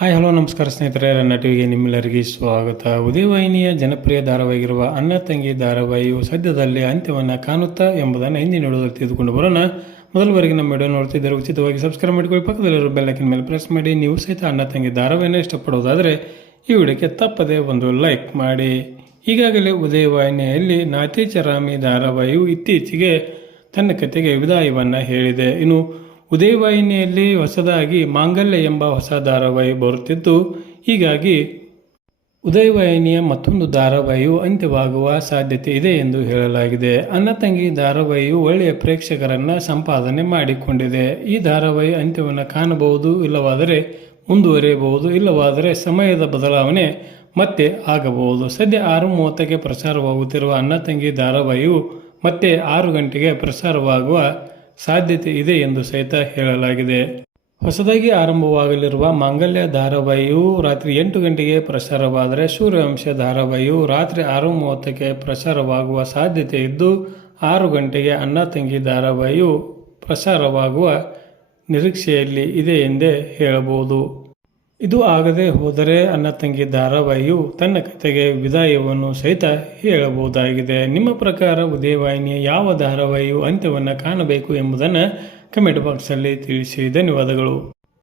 Hi, hello, ನಮಸ್ಕಾರ ಸ್ನೇಹಿತರೆ, ನನ್ನ ಟಿವಿಗೆ ನಿಮ್ಮೆಲ್ಲರಿಗೆ ಸ್ವಾಗತ. ಉದಯವಾಹಿನಿಯ ಜನಪ್ರಿಯ ಧಾರಾವಾಹಿಗಿರುವ ಅನ್ನ ತಂಗಿ ಧಾರಾವಾಹಿಯು ಸದ್ಯದಲ್ಲಿ ಅಂತ್ಯವನ್ನು ಕಾಣುತ್ತಾ ಎಂಬುದನ್ನು ಹಿಂದಿನ ನೋಡೋದಕ್ಕೆ ತೆಗೆದುಕೊಂಡು ಬರೋಣ. ಮೊದಲವರೆಗೆ ನಮ್ಮ ವಿಡಿಯೋ ನೋಡ್ತಿದ್ದರೆ ಉಚಿತವಾಗಿ ಸಬ್ಸ್ಕ್ರೈಬ್ ಮಾಡಿಕೊಳ್ಳಿ. ಪಕ್ಕದಲ್ಲಿರೋ ಬೆಲ್ಲಕ್ಕಿನ ಮೇಲೆ ಪ್ರೆಸ್ ಮಾಡಿ. ನೀವು ಸಹಿತ ಅನ್ನ ತಂಗಿ ಧಾರಾವಾಹಿನ ಇಷ್ಟಪಡೋದಾದರೆ ಈ ವಿಡಿಯೋಕ್ಕೆ ತಪ್ಪದೆ ಒಂದು ಲೈಕ್ ಮಾಡಿ. ಈಗಾಗಲೇ ಉದಯವಾಹಿನಿಯಲ್ಲಿ ರಾಮಿ ಧಾರಾವಾಹಿಯು ಇತ್ತೀಚೆಗೆ ತನ್ನ ಕತೆಗೆ ವಿದಾಯವನ್ನು ಹೇಳಿದೆ. ಇನ್ನು ಉದಯವಾಹಿನಿಯಲ್ಲಿ ಹೊಸದಾಗಿ ಮಾಂಗಲ್ಯ ಎಂಬ ಹೊಸ ಧಾರಾವಾಹಿ ಬರುತ್ತಿದ್ದು, ಹೀಗಾಗಿ ಉದಯವಾಹಿನಿಯ ಮತ್ತೊಂದು ಧಾರಾವಾಹಿಯು ಅಂತ್ಯವಾಗುವ ಸಾಧ್ಯತೆ ಇದೆ ಎಂದು ಹೇಳಲಾಗಿದೆ. ಅನ್ನ ತಂಗಿ ಧಾರಾವಾಹಿಯು ಒಳ್ಳೆಯ ಪ್ರೇಕ್ಷಕರನ್ನು ಸಂಪಾದನೆ ಮಾಡಿಕೊಂಡಿದೆ. ಈ ಧಾರಾವಾಹಿ ಅಂತ್ಯವನ್ನು ಕಾಣಬಹುದು ಇಲ್ಲವಾದರೆ ಮುಂದುವರಿಯಬಹುದು, ಇಲ್ಲವಾದರೆ ಸಮಯದ ಬದಲಾವಣೆ ಮತ್ತೆ ಆಗಬಹುದು. ಸದ್ಯ ಆರು ಮೂವತ್ತಕ್ಕೆ ಪ್ರಸಾರವಾಗುತ್ತಿರುವ ಅನ್ನ ತಂಗಿ ಧಾರಾವಾಹಿಯು ಮತ್ತೆ ಆರು ಗಂಟೆಗೆ ಪ್ರಸಾರವಾಗುವ ಸಾಧ್ಯತೆ ಇದೆ ಎಂದು ಸಹಿತ ಹೇಳಲಾಗಿದೆ. ಹೊಸದಾಗಿ ಆರಂಭವಾಗಲಿರುವ ಮಾಂಗಲ್ಯ ಧಾರಾವಾಹಿಯು ರಾತ್ರಿ ಎಂಟು ಗಂಟೆಗೆ ಪ್ರಸಾರವಾದರೆ ಸೂರ್ಯವಂಶ ಧಾರಾವಾಹಿಯು ರಾತ್ರಿ ಆರು ಮೂವತ್ತಕ್ಕೆ ಪ್ರಸಾರವಾಗುವ ಸಾಧ್ಯತೆ ಇದ್ದು, ಆರು ಗಂಟೆಗೆ ಅಣ್ಣ ತಂಗಿ ಧಾರಾವಾಹಿಯು ಪ್ರಸಾರವಾಗುವ ನಿರೀಕ್ಷೆಯಲ್ಲಿ ಇದೆ ಎಂದೇ ಹೇಳಬಹುದು. ಇದು ಆಗದೆ ಹೋದರೆ ಅನ್ನ ತಂಗಿ ಧಾರಾವಾಹಿಯು ತನ್ನ ಕತೆಗೆ ವಿದಾಯವನ್ನು ಸಹಿತ ಹೇಳಬಹುದಾಗಿದೆ. ನಿಮ್ಮ ಪ್ರಕಾರ ಉದಯವಾಹಿನಿಯ ಯಾವ ಧಾರಾವಾಹಿಯು ಅಂತ್ಯವನ್ನು ಕಾಣಬೇಕು ಎಂಬುದನ್ನು ಕಮೆಂಟ್ ಬಾಕ್ಸಲ್ಲಿ ತಿಳಿಸಿ. ಧನ್ಯವಾದಗಳು.